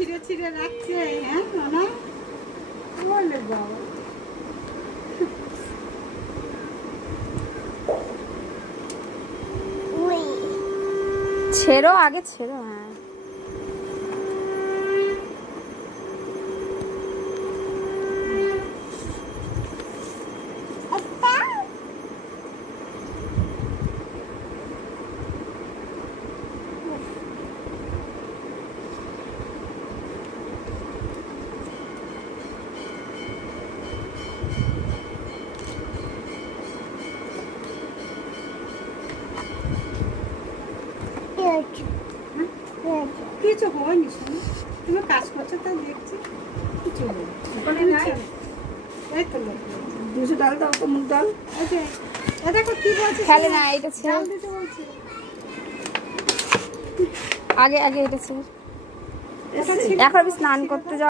ছিঁড়ে ছিঁড়ে রাখছে। হ্যাঁ না বলে বাবা ছেড়ো আগে ছেড়ো। হ্যাঁ কিছু হয়নি শোনো, তুমি কাজ করছো তা দেখছি, কিছু হয়নি। এই তো লোক 200 ডাল দাও তো, মুগ ডাল। দেখো কি বলছে, খেলে না এটা ছেড়ে ডাল দিতে বলছে। আগে আগে এটা ছেড়ে। এখন আমি স্নান করতে যাবো।